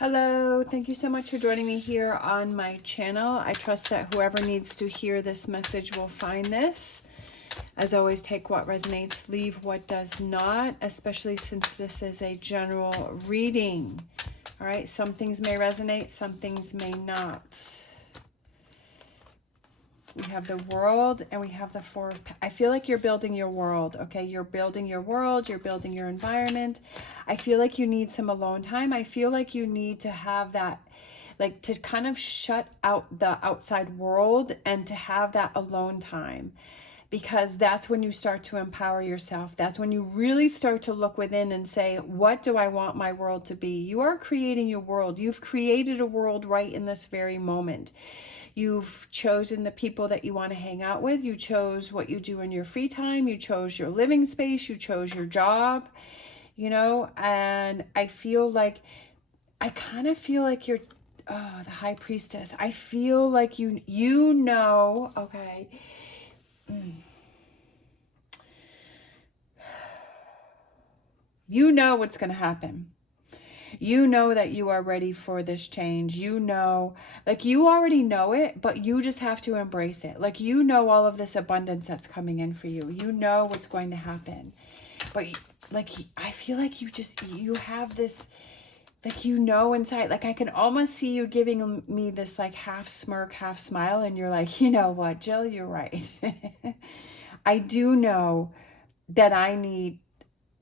Hello, thank you so much for joining me here on my channel. I trust that whoever needs to hear this message will find this. As always, take what resonates, leave what does not, especially since this is a general reading. All right, some things may resonate, some things may not. We have the world and we have the four of, I feel like you're building your world, okay? You're building your world, you're building your environment. I feel like you need some alone time. I feel like you need to have that, like to kind of shut out the outside world and to have that alone time, because that's when you start to empower yourself. That's when you really start to look within and say, what do I want my world to be? You are creating your world. You've created a world right in this very moment. You've chosen the people that you want to hang out with. You chose what you do in your free time. You chose your living space. You chose your job, and I kind of feel like you're, the high priestess. I feel like okay. You know what's going to happen. You know that you are ready for this change. You already know it, but you just have to embrace it. All of this abundance that's coming in for you. You know what's going to happen. But I feel like you have this, inside, I can almost see you giving me this half smirk, half smile. And you're like, you know what, Jill, you're right. I do know that I need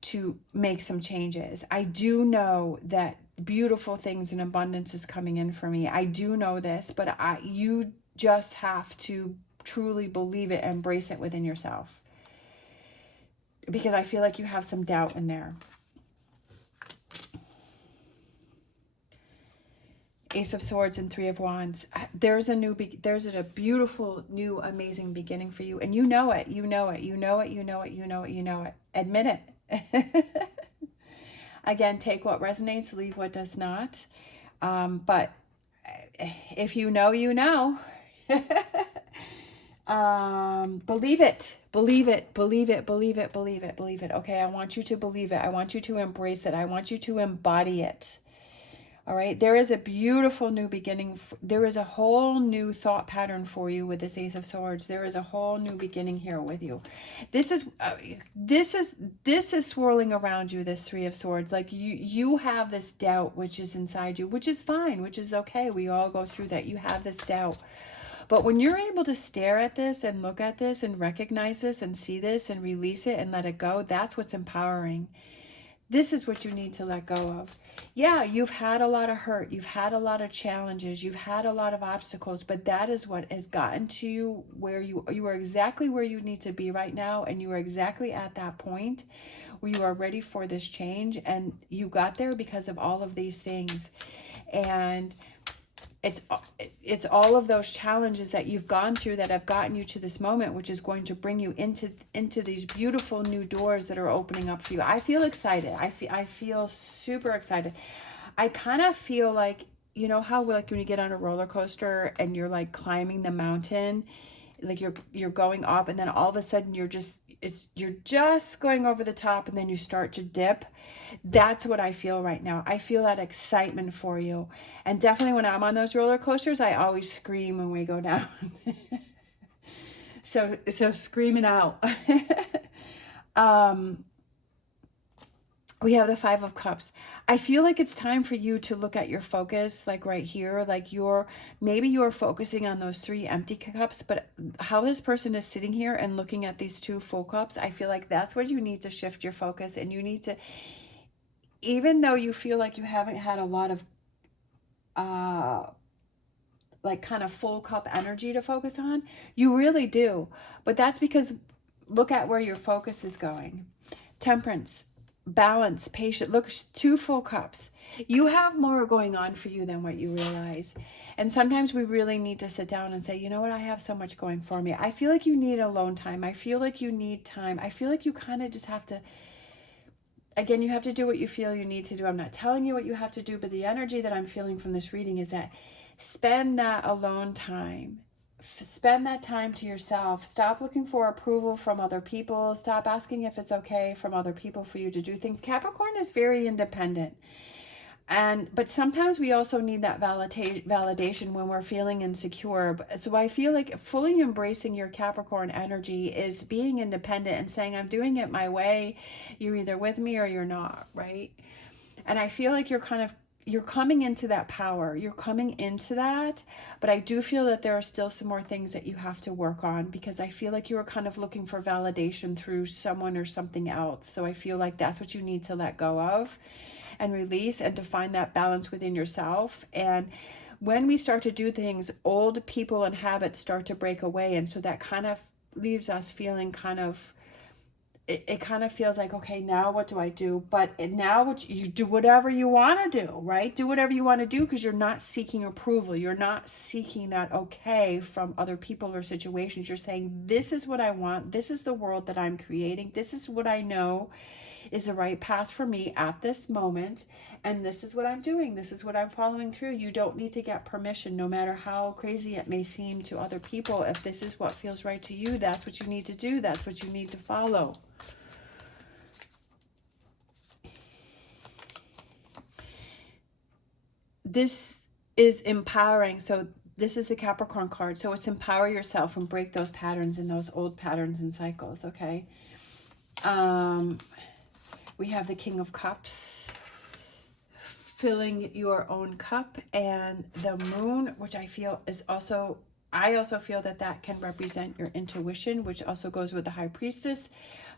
to make some changes. I do know that beautiful things and abundance is coming in for me. I do know this, but you just have to truly believe it, embrace it within yourself. Because I feel like you have some doubt in there. Ace of Swords and Three of Wands. There's a beautiful, new, amazing beginning for you. And you know it. Admit it. Again, take what resonates, leave what does not. But if you know, you know. Believe it. Okay, I want you to believe it. I want you to embrace it. I want you to embody it. All right, there is a beautiful new beginning. There is a whole new thought pattern for you with this Ace of Swords. There is a whole new beginning here with you. This is swirling around you, this Three of Swords. You have this doubt which is inside you, which is fine, which is okay. We all go through that. You have this doubt. But when you're able to stare at this and look at this and recognize this and see this and release it and let it go, that's what's empowering. This is what you need to let go of. Yeah, you've had a lot of hurt. You've had a lot of challenges. You've had a lot of obstacles, but that is what has gotten to you where you are exactly where you need to be right now. And you are exactly at that point where you are ready for this change. And you got there because of all of these things. And it's all of those challenges that you've gone through that have gotten you to this moment, which is going to bring you into these beautiful new doors that are opening up for you. I feel excited. I feel super excited. I kind of feel like, you know how when you get on a roller coaster and you're climbing the mountain, you're going up, and then all of a sudden you're just going over the top, and then you start to dip. That's what I feel right now. I feel that excitement for you. And definitely when I'm on those roller coasters, I always scream when we go down. So scream it out. We have the Five of Cups. I feel like it's time for you to look at your focus, right here. Maybe you're focusing on those three empty cups, but how this person is sitting here and looking at these two full cups, I feel like that's where you need to shift your focus. And you need to, even though you feel like you haven't had a lot of kind of full cup energy to focus on, you really do. But that's because look at where your focus is going. Temperance, balance, patience. Look, two full cups. You have more going on for you than what you realize. And sometimes we really need to sit down and say, you know what, I have so much going for me. I feel like you need alone time. I feel like you need time. I feel like you kind of just have to, again, you have to do what you feel you need to do. I'm not telling you what you have to do, but the energy that I'm feeling from this reading is that spend that alone time. Spend that time to yourself. Stop looking for approval from other people. Stop asking if it's okay from other people for you to do things. Capricorn is very independent. But sometimes we also need that validation when we're feeling insecure. So I feel like fully embracing your Capricorn energy is being independent and saying, I'm doing it my way. You're either with me or you're not, right? And I feel like you're coming into that power. You're coming into that. But I do feel that there are still some more things that you have to work on, because I feel like you were kind of looking for validation through someone or something else. So I feel like that's what you need to let go of and release, and to find that balance within yourself. And when we start to do things, old people and habits start to break away. And so that kind of leaves us feeling kind of, it kind of feels like, okay, now what do I do? But now what you do, whatever you want to do, right? Do whatever you want to do, because you're not seeking approval. You're not seeking that okay from other people or situations. You're saying, this is what I want. This is the world that I'm creating. This is what I know is the right path for me at this moment, and this is what I'm doing. This is what I'm following through. You don't need to get permission, no matter how crazy it may seem to other people. If this is what feels right to you, that's what you need to do. That's what you need to follow. This is empowering. So this is the Capricorn card. So it's empower yourself and break those patterns and those old patterns and cycles, okay? We have the King of Cups, filling your own cup, and the Moon, which I feel is also, I also feel that that can represent your intuition, which also goes with the High Priestess,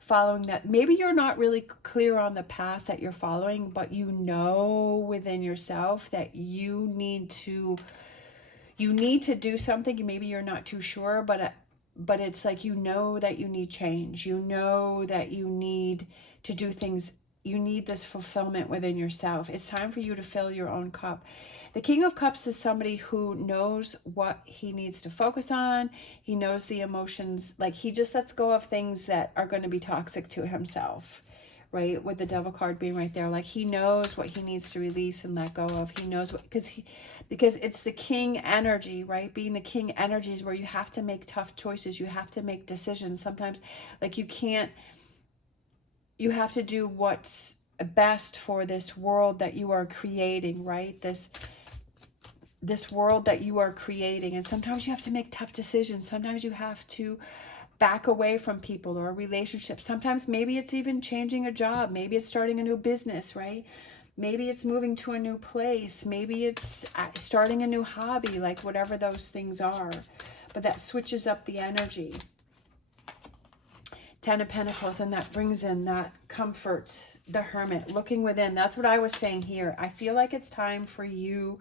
following that. Maybe you're not really clear on the path that you're following, but you know within yourself that you need to do something. Maybe you're not too sure, but it's like, you know that you need change. You know that you need to do things. You need this fulfillment within yourself. It's time for you to fill your own cup. The King of Cups is somebody who knows what he needs to focus on. He knows the emotions. Like, he just lets go of things that are going to be toxic to himself, right? With the Devil card being right there. Like, he knows what he needs to release and let go of. He knows what, because it's the King energy, right? Being the King energy is where you have to make tough choices. You have to make decisions. Sometimes, like, you have to do what's best for this world that you are creating, right? This world that you are creating. And sometimes you have to make tough decisions. Sometimes you have to back away from people or relationships. Sometimes maybe it's even changing a job. Maybe it's starting a new business, right? Maybe it's moving to a new place. Maybe it's starting a new hobby, like whatever those things are. But that switches up the energy. 10 of Pentacles, and that brings in that comfort, the Hermit, looking within. That's what I was saying here. I feel like it's time for you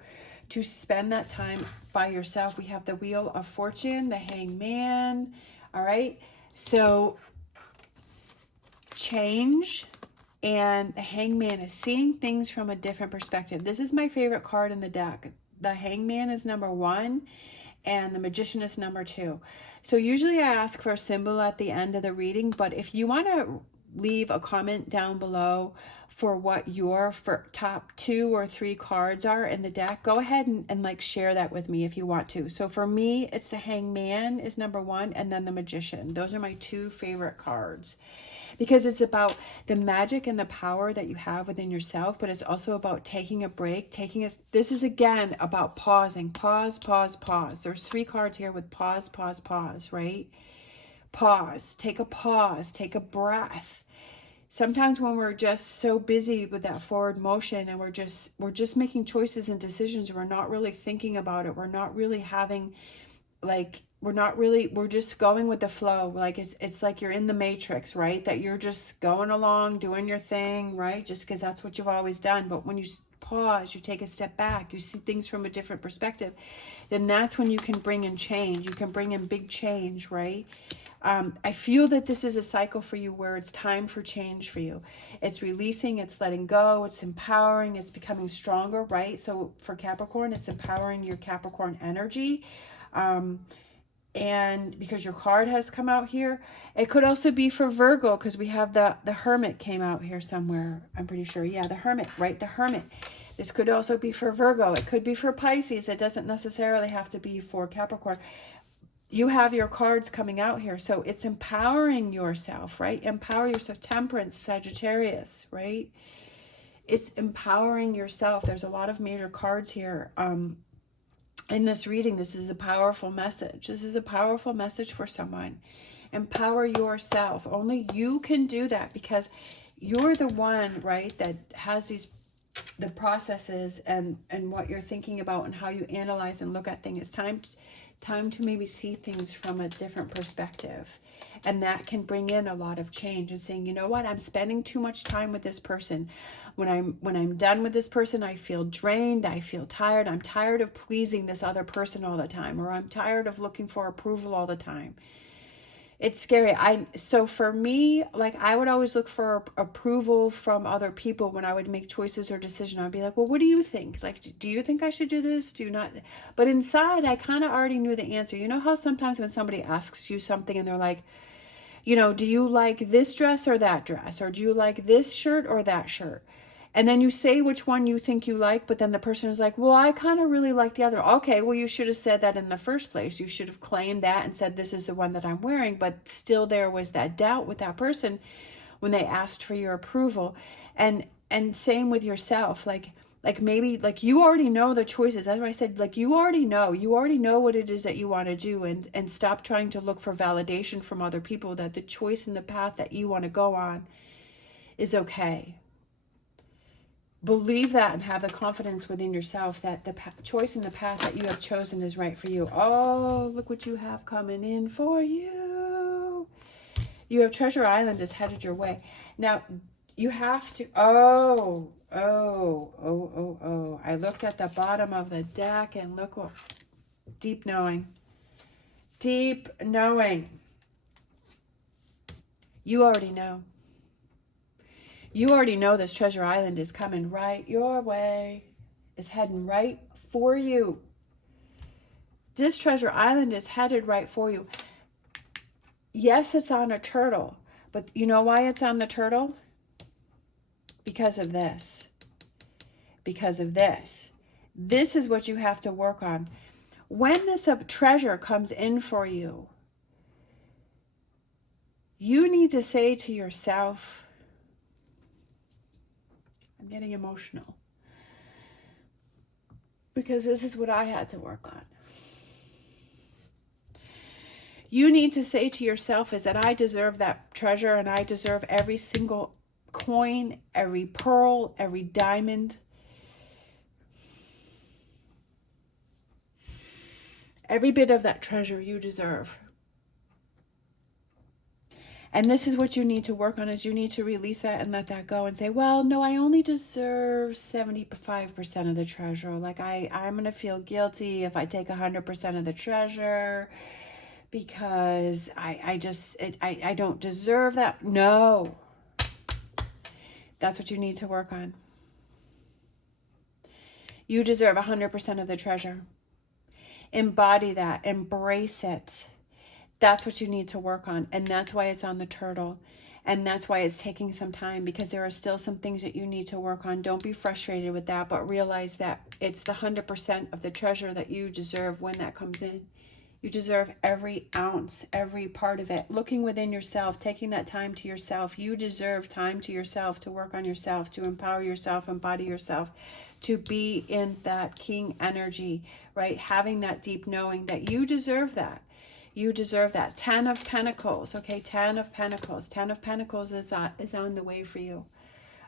to spend that time by yourself. We have the Wheel of Fortune, the Hangman, all right? So change, and the Hangman is seeing things from a different perspective. This is my favorite card in the deck. The Hangman is number 1, and the Magician is number 2. So usually I ask for a symbol at the end of the reading, but if you want to leave a comment down below for what your top 2 or 3 cards are in the deck, go ahead and like share that with me if you want to. So for me, it's the Hangman is number 1, and then the Magician. Those are my 2 favorite cards, because it's about the magic and the power that you have within yourself, but it's also about taking a break, this is again about pausing, pause. There's 3 cards here with pause, right? Pause, take a breath. Sometimes when we're just so busy with that forward motion and we're just making choices and decisions, we're not really thinking about it. We're not really having, like, we're just going with the flow. Like, it's like you're in the Matrix, right? That you're just going along, doing your thing, right? Just because that's what you've always done. But when you pause, you take a step back, you see things from a different perspective, then that's when you can bring in change. You can bring in big change, right? I feel that this is a cycle for you where it's time for change for you. It's releasing, it's letting go, it's empowering, it's becoming stronger, right? So for Capricorn, it's empowering your Capricorn energy. And because your card has come out here, it could also be for Virgo, because we have the Hermit came out here somewhere. I'm pretty sure. Yeah, the Hermit, right? The Hermit. This could also be for Virgo. It could be for Pisces. It doesn't necessarily have to be for Capricorn. You have your cards coming out here. So it's empowering yourself, right? Empower yourself. Temperance, Sagittarius, right? It's empowering yourself. There's a lot of major cards here. In this reading, this is a powerful message. This is a powerful message for someone. Empower yourself. Only you can do that, because you're the one, right, that has the processes and what you're thinking about and how you analyze and look at things. It's time to maybe see things from a different perspective. And that can bring in a lot of change, and saying, you know what, I'm spending too much time with this person. When I'm done with this person, I feel drained, I feel tired. I'm tired of pleasing this other person all the time, or I'm tired of looking for approval all the time. It's scary. So for me, like, I would always look for approval from other people when I would make choices or decisions. I'd be like, well, what do you think? Like, do you think I should do this? Do you not? But inside, I kind of already knew the answer. You know how sometimes when somebody asks you something and they're like, you know, do you like this dress or that dress? Or do you like this shirt or that shirt? And then you say which one you think you like, but then the person is like, well, I kind of really like the other. Okay, well, you should have said that in the first place. You should have claimed that and said, this is the one that I'm wearing. But still there was that doubt with that person when they asked for your approval. And same with yourself. Like maybe, like, you already know the choices. That's why I said, like, you already know what it is that you want to do, and stop trying to look for validation from other people, that the choice and the path that you want to go on is okay. Believe that and have the confidence within yourself that the choice and the path that you have chosen is right for you. Oh, look what you have coming in for you. You have Treasure Island is headed your way. Now, you have to, I looked at the bottom of the deck, and look what, deep knowing. Deep knowing. You already know. You already know this Treasure Island is coming right your way. Is heading right for you. This Treasure Island is headed right for you. Yes, it's on a turtle. But you know why it's on the turtle? Because of this. Because of this. This is what you have to work on. When this treasure comes in for you, you need to say to yourself, I'm getting emotional, because this is what I had to work on. You need to say to yourself is that I deserve that treasure, and I deserve every single coin, every pearl, every diamond. Every bit of that treasure you deserve. And this is what you need to work on, is you need to release that and let that go and say, well, no, I only deserve 75% of the treasure. Like, I'm going to feel guilty if I take 100% of the treasure, because I don't deserve that. No. That's what you need to work on. You deserve 100% of the treasure. Embody that. Embrace it. That's what you need to work on. And that's why it's on the turtle. And that's why it's taking some time, because there are still some things that you need to work on. Don't be frustrated with that, but realize that it's the 100% of the treasure that you deserve when that comes in. You deserve every ounce, every part of it. Looking within yourself, taking that time to yourself. You deserve time to yourself, to work on yourself, to empower yourself, embody yourself, to be in that king energy, right? Having that deep knowing that you deserve that. You deserve that. 10 of Pentacles, okay? 10 of Pentacles. 10 of Pentacles is on the way for you,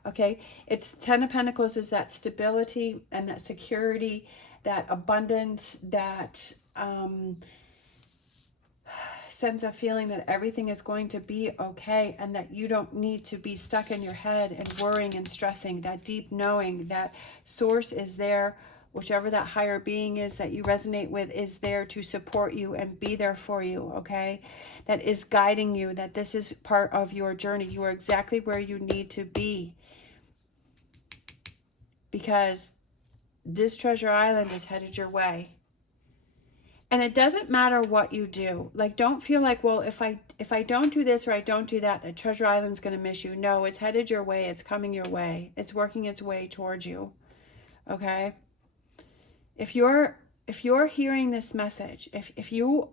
okay? It's 10 of Pentacles is that stability and that security, that abundance, that sense of feeling that everything is going to be okay, and that you don't need to be stuck in your head and worrying and stressing. That deep knowing that source is there. Whichever that higher being is that you resonate with is there to support you and be there for you, okay? That is guiding you, that this is part of your journey. You are exactly where you need to be, because this Treasure Island is headed your way. And it doesn't matter what you do. Like, don't feel like, well, if I don't do this or I don't do that, the Treasure Island's going to miss you. No, it's headed your way. It's coming your way. It's working its way towards you, okay? If you're hearing this message, if you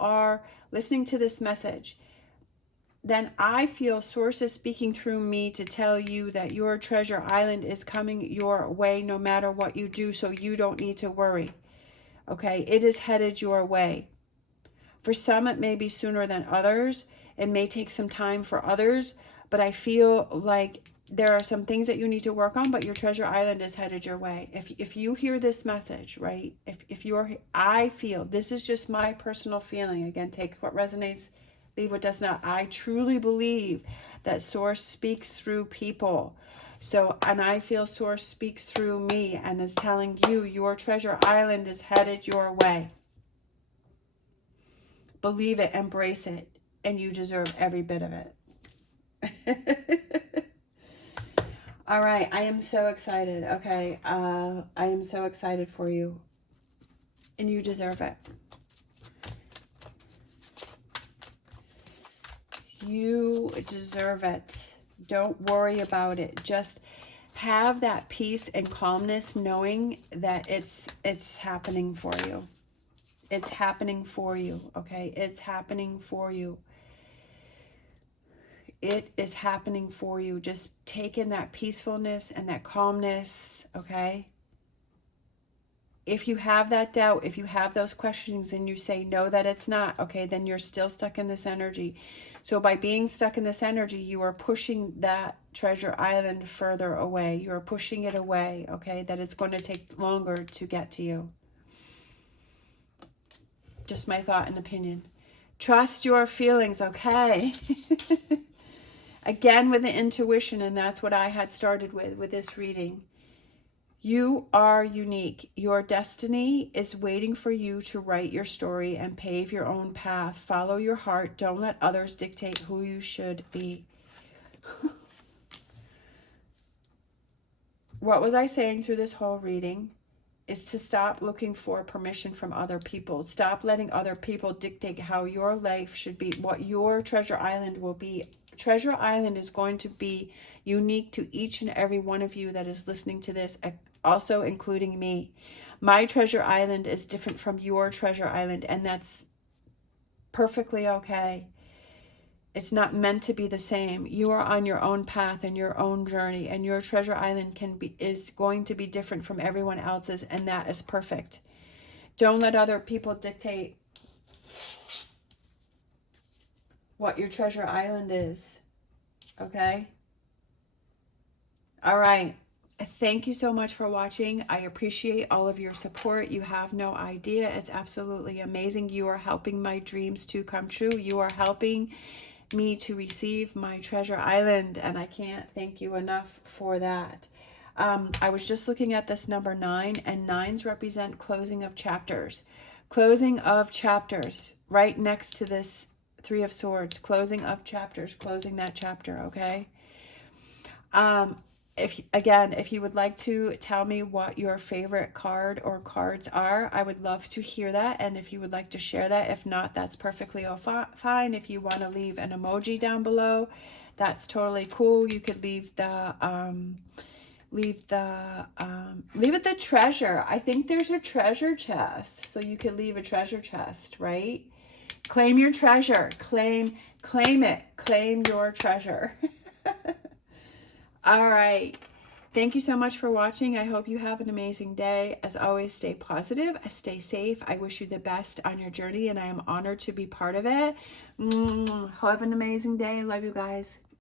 are listening to this message, then I feel source is speaking through me to tell you that your treasure island is coming your way no matter what you do, so you don't need to worry. Okay, it is headed your way. For some, it may be sooner than others. It may take some time for others, but I feel like there are some things that you need to work on, but your treasure island is headed your way. If you hear this message, right? I feel, this is just my personal feeling. Again, take what resonates, leave what does not. I truly believe that Source speaks through people. So, and I feel Source speaks through me and is telling you your treasure island is headed your way. Believe it, embrace it, and you deserve every bit of it. All right, I am so excited. Okay, I am so excited for you, and you deserve it. You deserve it. Don't worry about it. Just have that peace and calmness knowing that it's happening for you. It's happening for you, okay? It's happening for you. It is happening for you. Just take in that peacefulness and that calmness, okay? If you have that doubt, if you have those questions and you say no, that it's not, okay, then you're still stuck in this energy. So by being stuck in this energy, you are pushing that treasure island further away. You are pushing it away, okay, that it's going to take longer to get to you. Just my thought and opinion. Trust your feelings, okay? Again, with the intuition, and that's what I had started with this reading. You are unique. Your destiny is waiting for you to write your story and pave your own path. Follow your heart. Don't let others dictate who you should be. What was I saying through this whole reading? Is to stop looking for permission from other people. Stop letting other people dictate how your life should be, what your treasure island will be. Treasure island is going to be unique to each and every one of you that is listening to this, also including me. My treasure island is different from your treasure island, and that's perfectly okay. It's not meant to be the same. You are on your own path and your own journey, and your treasure island is going to be different from everyone else's, and that is perfect. Don't let other people dictate what your treasure island is. Okay? All right. Thank you so much for watching. I appreciate all of your support. You have no idea. It's absolutely amazing. You are helping my dreams to come true. You are helping me to receive my treasure island, and I can't thank you enough for that. I was just looking at this number 9, and 9s represent closing of chapters. Closing of chapters, right next to this 3 of Swords. Closing of chapters, closing that chapter, okay? If you would like to tell me what your favorite card or cards are, I would love to hear that. And if you would like to share that, if not, that's perfectly fine. If you want to leave an emoji down below, that's totally cool. You could leave the leave it the treasure. I think there's a treasure chest, so you could leave a treasure chest, right? Claim your treasure. Claim it. Claim your treasure. All right. Thank you so much for watching. I hope you have an amazing day. As always, stay positive, stay safe. I wish you the best on your journey, and I am honored to be part of it. Have an amazing day. Love you guys.